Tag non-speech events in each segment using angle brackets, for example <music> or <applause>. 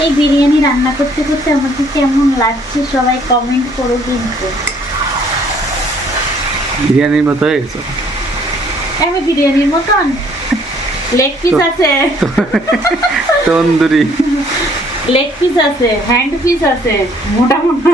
এই বিরিয়ানি রান্না করতে করতে আমাকে কেমন লাগছে সবাই কমেন্ট করো কিন্তু। বিরিয়ানির মতো হয়ে গেছে। আমি বিরিয়ানির মতন? লেগ পিস আছে। <laughs> তন্দুরি। লেগ পিস আছে হ্যান্ড পিস আছে। মোটা মোটা।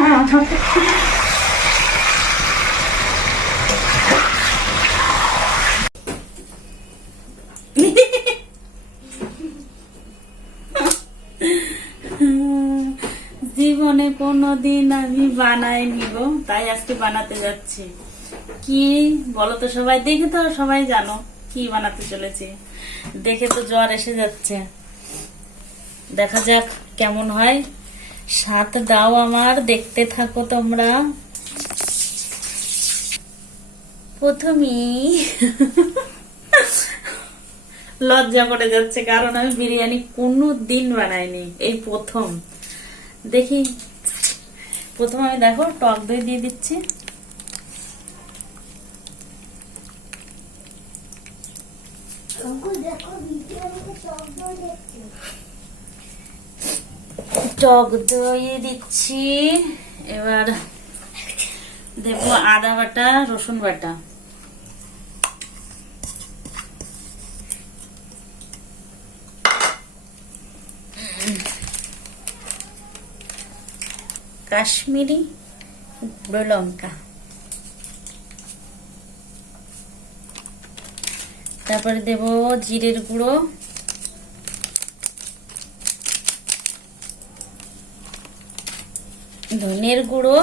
কোনোদিন আমি বানাই নিব তাই আজকে বানাতে যাচ্ছি। কি বলো তো সবাই? দেখে তো সবাই জানো কি বানাতে চলেছি। দেখে তো জ্বর এসে যাচ্ছে। দেখা যাক কেমন হয়। সাত দাও আমার, দেখতে থাকো তোমরা। প্রথমেই লজ্জা করে যাচ্ছে, কারণ আমি বিরিয়ানি কোনো দিন বানাইনি, এই প্রথম। দেখি প্রথম আমি দেখো টক দই দিয়ে দিচ্ছি। টক দই দিচ্ছি। এবার দেব আদা বাটা, রসুন বাটা। কাশ্মীরি গুঁড়ো লঙ্কা। তারপরে দেব জিরের গুঁড়ো। ধনের গুঁড়ো।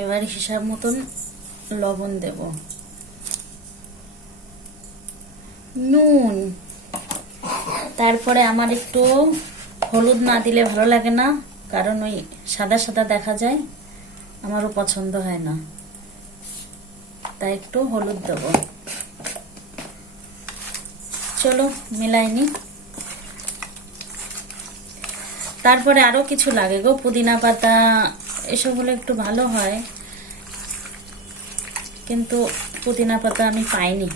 এবার হিসাব মতন লবণ দেব। নুন। তারপরে আমার একটু হলুদ না দিলে ভালো লাগে না, কারণ ওই সাদা সাদা দেখা যায়, আমারও পছন্দ হয় না। তাই একটু হলুদ দেব। চলো মিলাইনি তারপরে আরও কিছু লাগে গো, পুদিনা পাতা এসব হলে একটু ভালো হয়। কিন্তু পুদিনা পাতা আমি পাইনি।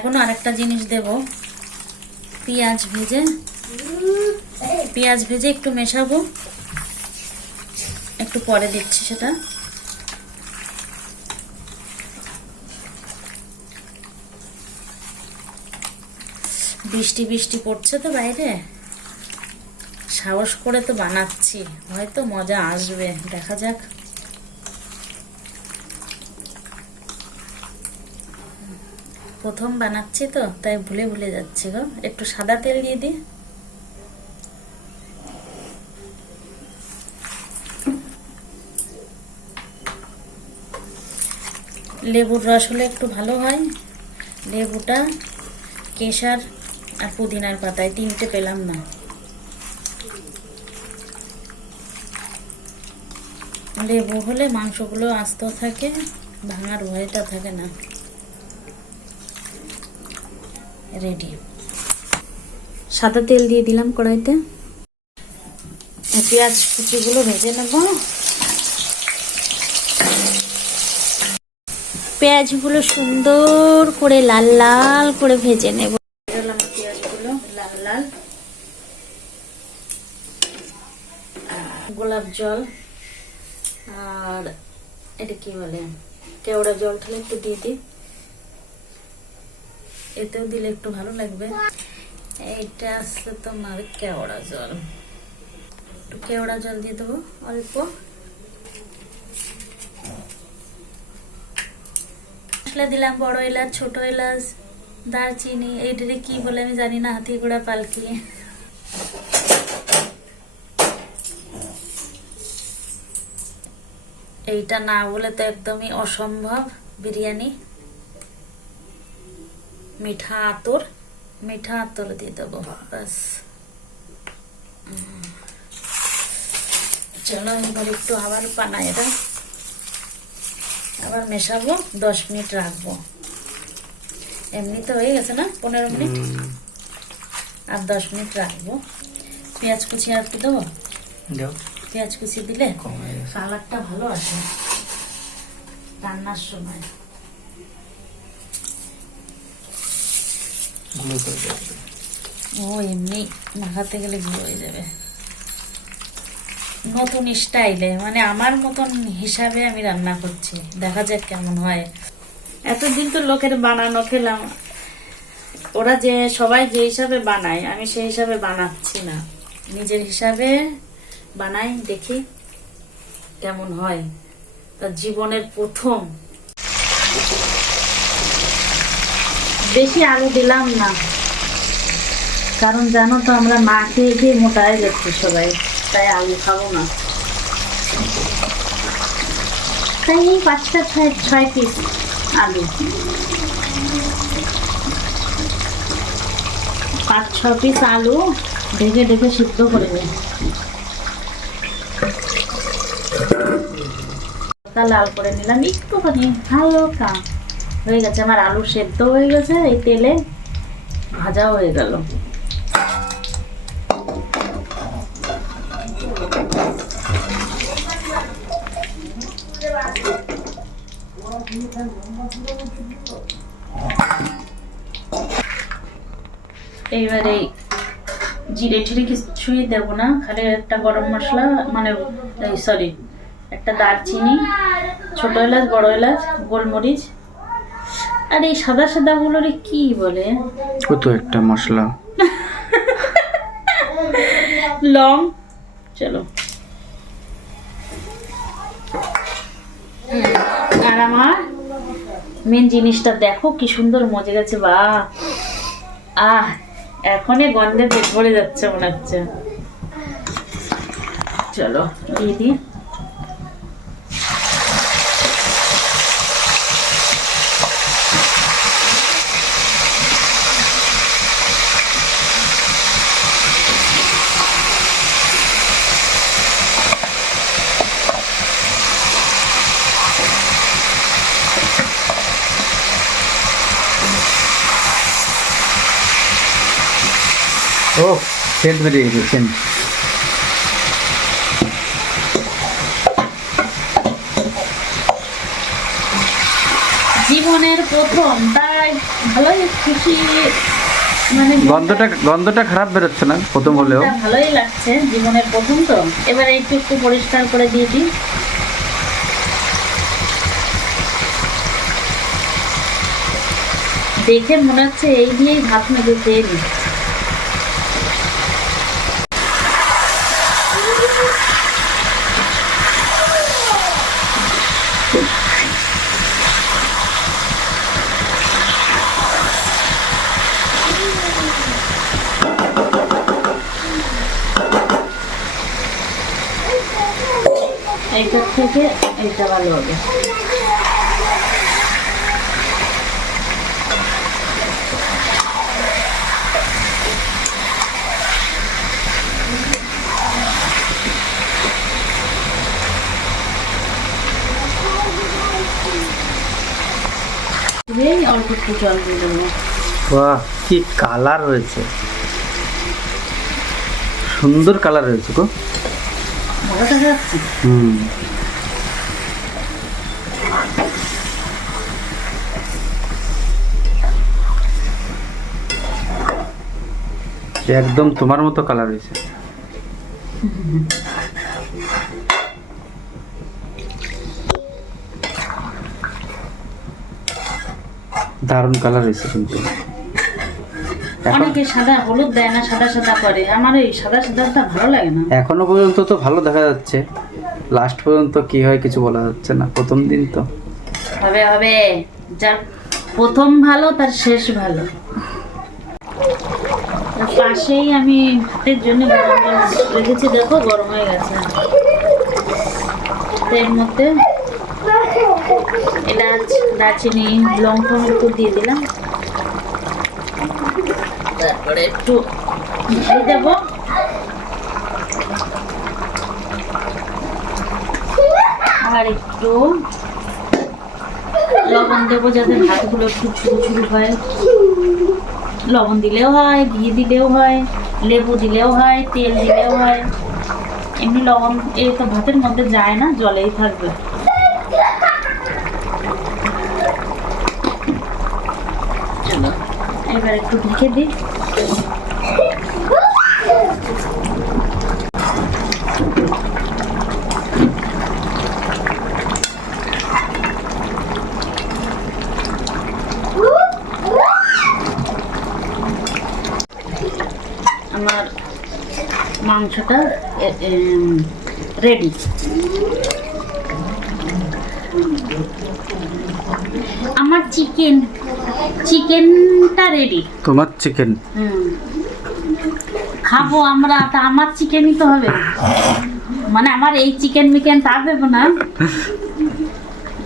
এখনও আরেকটা জিনিস দেব। পেঁয়াজ ভেজে। পেঁয়াজ ভেজে একটু মেশাবো। একটু পরে দিচ্ছি সেটা। বৃষ্টি বৃষ্টি পড়ছে তো বাইরে। সাহস করে তো বানাচ্ছি। হয়তো মজা আসবে। দেখা যাক। প্রথম বানাচ্ছি তো, তাই ভুলে ভুলে যাচ্ছি গো। একটু সাদা তেল দিয়ে দিই। লেবুর রস হলে একটু ভালো হয়। লেবুটা, কেশার আর পুদিনার পাতায়, তিনটে পেলাম না। লেবু হলে মাংসগুলো আস্ত থাকে, ভাঙার ভয়টা থাকে না। রেডি। সাদা তেল দিয়ে দিলাম কড়াইতে। পেঁয়াজ কুচিগুলো ভেজে নেব। পেঁয়াজগুলো সুন্দর করে লাল লাল করে ভেজে নেব। পেঁয়াজগুলো লাল। লাল গোলাপ জল। আর এটা কি বলে? কেওড়া জল ঠলে একটু দিয়ে দিই। এতেও দিলে একটু ভালো লাগবে। এইটা আসছে তোমার কেওড়া জল। একটু কেওড়া জল দিয়ে দেবো অল্প। মশলা দিলাম বড় এলাচ, ছোট এলাচ, দারচিনি, এইটারে কি বলে আমি জানি না হাতি ঘোড়া পালকি। এইটা না বলে তো একদমই অসম্ভব বিরিয়ানি। মিঠা আতর মিঠা আতর দিয়ে দেবো বাস উম। চলো এবার একটু আবার বানাই এটা আবার মেশাবো দশ মিনিট রাখব। এমনি তো হয়ে গেছে না পনেরো মিনিট? আর দশ মিনিট রাখব। পেঁয়াজ কুচি আর কি দেবো? দাও। পেঁয়াজ কুচি দিলে কালারটা ভালো আসে। রান্নার সময়। গুঁড়ো করে দাও ও, এমনি মাখাতে গেলে গুঁড়ো হয়ে যাবে। নতুন স্টাইলে মানে আমার মতন হিসাবে আমি রান্না করছি। দেখা যাক কেমন হয়। এতদিন তো লোকের বানানো খেলাম। ওরা যে, সবাই যে হিসাবে বানায়, আমি সেই হিসাবে বানাচ্ছি না। নিজের হিসাবে বানাই, দেখি কেমন হয়। তার জীবনের প্রথম বেশি আলু দিলাম না। কারণ জানো তো আমরা মা খেয়ে খেয়ে মোটা হয়ে যাচ্ছি সবাই, তাই আলু খাব না। তাই এই পাঁচটা ছয় ছয় পিস আলু। পাঁচ ছ পিস আলু ঢেকে ঢেকে সিদ্ধ করে নেই। লাল করে নিলাম, একটুখানি, হালকা। হয়ে গেছে, আমার আলু সেদ্ধ হয়ে গেছে, এই তেলে ভাজাও হয়ে গেল। এইবারে জিরে টিরে কিছুই দেবো না, খালি একটা গরম মশলা মানে সরি একটা দারচিনি, ছোট এলাচ, বড় এলাচ, গোলমরিচ আর এই সাদা সাদা গুলোরে কি বলে? ও তো একটা মশলা। লং। চলো। আর আমার মেন জিনিসটা দেখো কি সুন্দর মজে গেছে বা। আহ এখনই গন্ধে পেট ভরে যাচ্ছে মনে হচ্ছে। চলো দিয়ে দিই। ও সেন্ট বেরিয়ে গেছে সেন্ট। জীবনের প্রথম তাই ভালোই খুশি মানে গন্ধটা গন্ধটা খারাপ বেরোচ্ছে না প্রথম হলেও? ভালোই লাগছে জীবনের প্রথম তো। এবারে একটু একটু পরিষ্কার করে দিয়ে দিই। দেখে মনে হচ্ছে এই নিয়েই ভাত মেখে খেয়ে নি থেকে এইটা ভালো হবে। অল্প একটু জল দিয়ে দেবো বাহ কি কালার হয়েছে সুন্দর কালার হয়েছে গো। হুম। একদম তোমার মতো কালার হয়েছে। দারুণ কালার হয়েছে কিন্তু। অনেকে সাদা হলুদ দেয় না সাদা সাদা করে। আমার এই সাদা সাদাটা ভালো লাগে না। এখনও পর্যন্ত তো ভালো দেখা যাচ্ছে। লাস্ট পর্যন্ত কি হয় কিছু বলা যাচ্ছে না। প্রথম দিন তো। হবে হবে। যার প্রথম ভালো তার শেষ ভালো। পাশেই আমি ভাতের জন্য গরম রেখেছি, দেখো, গরম হয়ে গেছে। এর মধ্যে এলাচ, দারচিনি লঙ্কা একটু দিয়ে দিলাম। তারপরে একটু ঘি দেবো। আর একটু লবণ দেবো যাতে ভাতগুলো একটু ছুরু ছুরু হয়। লবণ দিলেও হয় ঘি দিলেও হয় লেবু দিলেও হয় তেল দিলেও হয়। এমনি লবণ এ তো ভাতের মধ্যে যায় না জলেই থাকবে। এবার একটু ঢেকে দিই আমার মাংসটা রেডি আমার চিকেন চিকেনটা রেডি তোমার চিকেন খাব আমরা তা আমার চিকেনই তো হবে। মানে আমার এই চিকেন মিকেন তা দেবো না।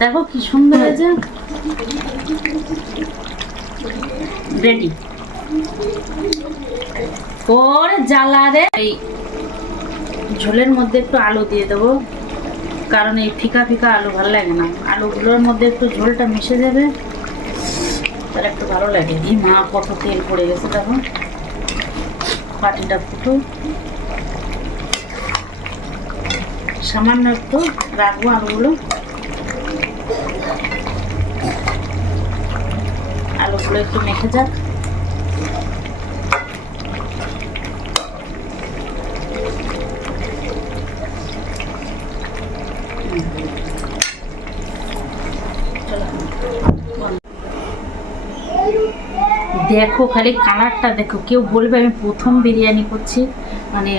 দেখো কি সুন্দর হয়েছে। রেডি ওর জ্বালারে এই ঝোলের মধ্যে একটু আলু দিয়ে দেবো, কারণ এই ফিকা ফিকা আলু ভালো লাগে না। আলুগুলোর মধ্যে একটু ঝোলটা মিশে যাবে, তাহলে একটু ভালো লাগে। এই মা, কত তেল পড়ে গেছে তখন পাটিটা ফুটো। সামান্য একটু রাখব আলুগুলো। আলুগুলো একটু মেখে যাক। দেখো খালি কালারটা দেখো। কেউ বলবে আমি প্রথম বিরিয়ানি করছি মানে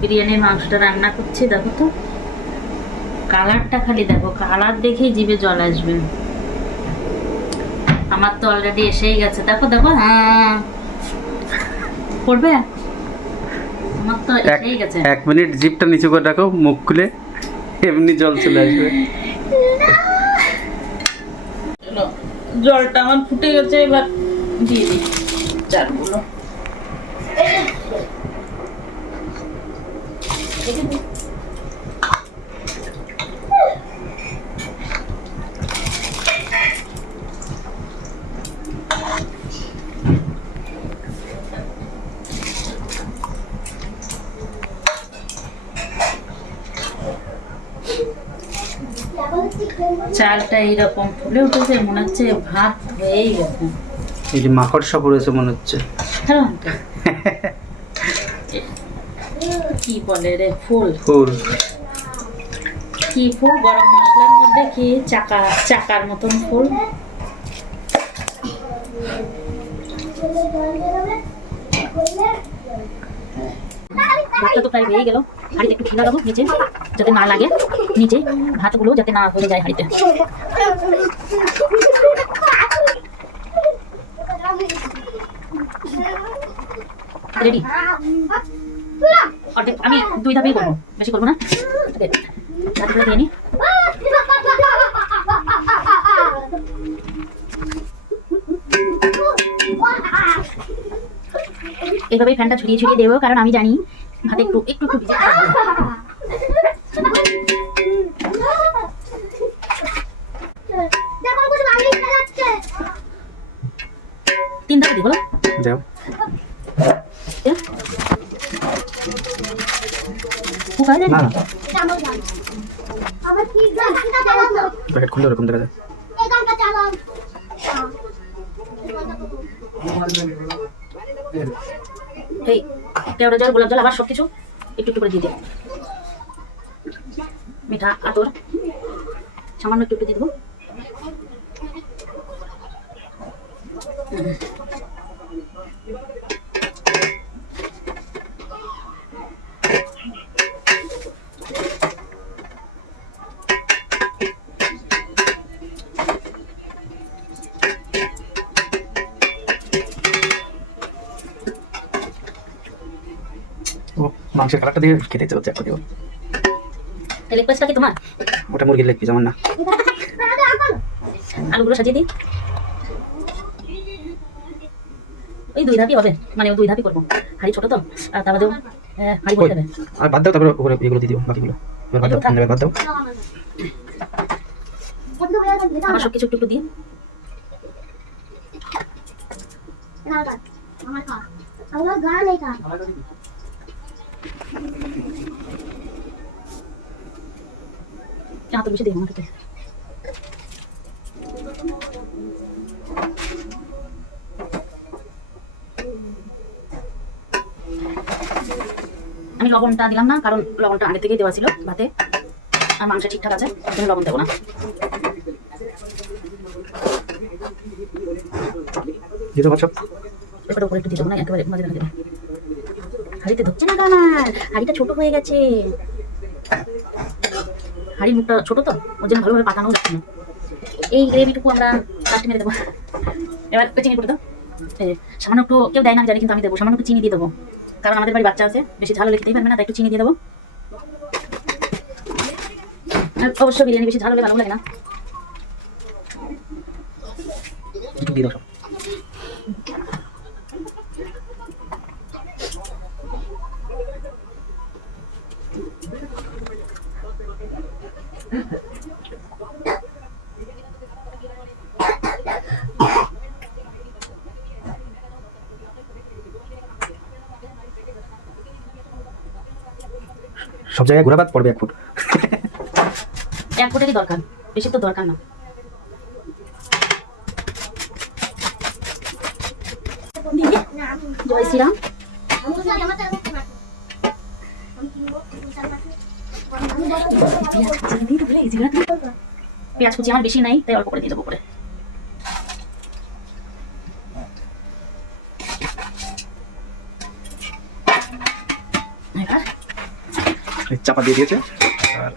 বিরিয়ানির মাংসটা রান্না করছি দেখো তো। কালারটা খালি দেখো কালার দেখেই জিভে জল আসবে। আমার তো অলরেডি এসেই গেছে। দেখো দেখো হ্যাঁ। পড়বে? আমার তো এক এসেই গেছে। এক মিনিট জিপটা নিচু করে রাখো মুখ খুলে এমনি জল চলে আসবে। জলটা আমার ফুটে গেছে এবার। দিয়ে দিই চালটা এইরকম ফুলে উঠেছে মনে হচ্ছে ভাত হয়েই গেছে। এই যে মাকড়সা পড়েছে মনে হচ্ছে। কি বলে রে ফুল। ফুল। কি ফুল? গরম মশলার মধ্যে কি চাকা চাকার মতন ফুল? ভাতটা তো প্রায় হয়ে গেল। হাঁড়িতে একটু ঘি লাগাবো নিচে যাতে না লাগে। নিচে ভাতগুলো যাতে না হয়ে যায় হাঁড়িতে। রেডি অর্ধেক আমি দুই ধাপেই করব। বেশি করব না। ভাতগুলো দিয়ে নিই এইভাবেই ফ্যানটা ছড়িয়ে ছড়িয়ে দেবো, কারণ আমি জানি ভাতে একটু একটু একটু ভিজে না। গান চালানো ওরকম দেখা যায় এই গানটা চালান এই কেওড়া জল গোলাপ জল আবার সব কিছু একটু একটু করে দিয়ে দিই মিঠা আতর সামান্য একটু একটু দিয়ে দেবো। মাংসের কালারটা দিয়ে খেতে ইচ্ছে একটা দিও এই লেগ পিসটা কি তোমার? ওটা মুরগির লেগ পিস আমার না। আলুগুলো সাজিয়ে দিই। ওই দুই ধাপই হবে মানে ও দুই ধাপই করব। হাড়ি ছোট তো আর তার বাদেও হাড়ি বসে যাবে আর বাদ দাও তারপরে উপরে এগুলো দিয়ে দিও বাকিগুলো। এবার বাদ দাও এবার বাদ দাও। আবার সব কিছু একটু একটু দিয়ে। না আমার খা। আমার গান হাতে বেশি দেবো আমাকে আমি লবণটা দিলাম না কারণ লবণটা আগে থেকেই দেওয়া ছিল ভাতে। আর মাংস ঠিকঠাক আছে জন্য লবণ দেবো না। দিতে পারছ? এবার উপরে একটু দিয়ে না একেবারে মাঝে রাখা দেবো। হাড়িতে ধরছে না আমার হাড়িটা ছোট হয়ে গেছে। হাড়ির মুখটা ছোট তো, ওর জন্য ভালোভাবে পাকানো যাচ্ছে না। এই গ্রেভিটুকু আমরা লাস্টে মেরে দেবো। এবার একটু চিনি করে দাও। সামান্য একটু, কেউ দেয় না জানি, কিন্তু আমি দেবো। সামান্য একটু চিনি দিয়ে দেবো। কারণ আমাদের বাড়ি বাচ্চা আছে, বেশি ঝাল হলে খেতেই পারবে না, তাই একটু চিনি দিয়ে দেবো। আর অবশ্য বিরিয়ানি বেশি ঝাল হলে ভালো লাগে না। দিয়ে সব। জায়গায় ঘোরাবাদ পড়বে এক ফুট এক ফুটেরই দরকার, বেশি তো দরকার না। পেঁয়াজ কুচি আমার বেশি নাই, তাই অল্প করে দিয়ে দেবো করে এবার চাপা দিয়ে দিয়েছে আর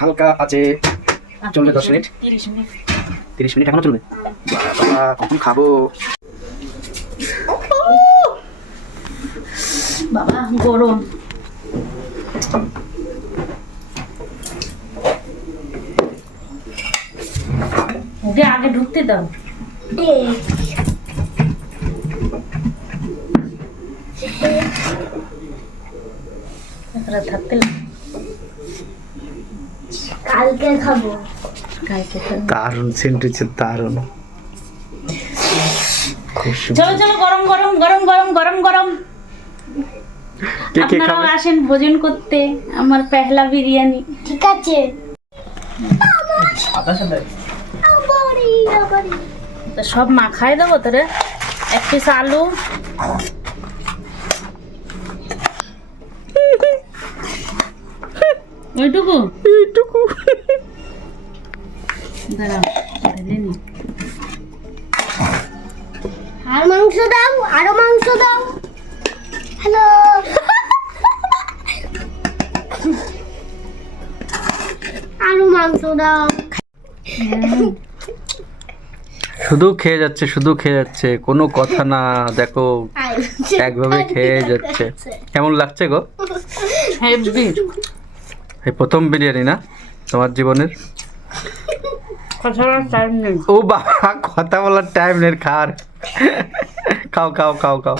হালকা আছে চলবে দশ মিনিট। তিরিশ মিনিট। তিরিশ মিনিট এখনও চলবে। বাবা কখন খাব? বাবা গরম। ওকে আগে ঢুকতে দাও। থাকতে খাব কালকে খাব। দারুণ সেন্ট হচ্ছে দারুণ চলো চলো গরম গরম গরম গরম গরম গরম কে কে আপনারাও আসেন ভোজন করতে আমার পেহলা বিরিয়ানি ঠিক আছে সব মাখাই দেবো তোরে এক পিস আলু ওইটুকু? এইটুকু। দাঁড়াও নি। আর মাংস দাও আরও মাংস দাও। হ্যালো। আরও মাংস দাও। শুধু খেয়ে যাচ্ছে শুধু খেয়ে যাচ্ছে কোনো কথা না দেখো একভাবে খেয়ে যাচ্ছে। কেমন লাগছে গো? হেভি এই প্রথম বিরিয়ানি না তোমার জীবনের? কথা বলার টাইম নেই। ও বাবা কথা বলার টাইম নেই খার। খাও খাও খাও খাও।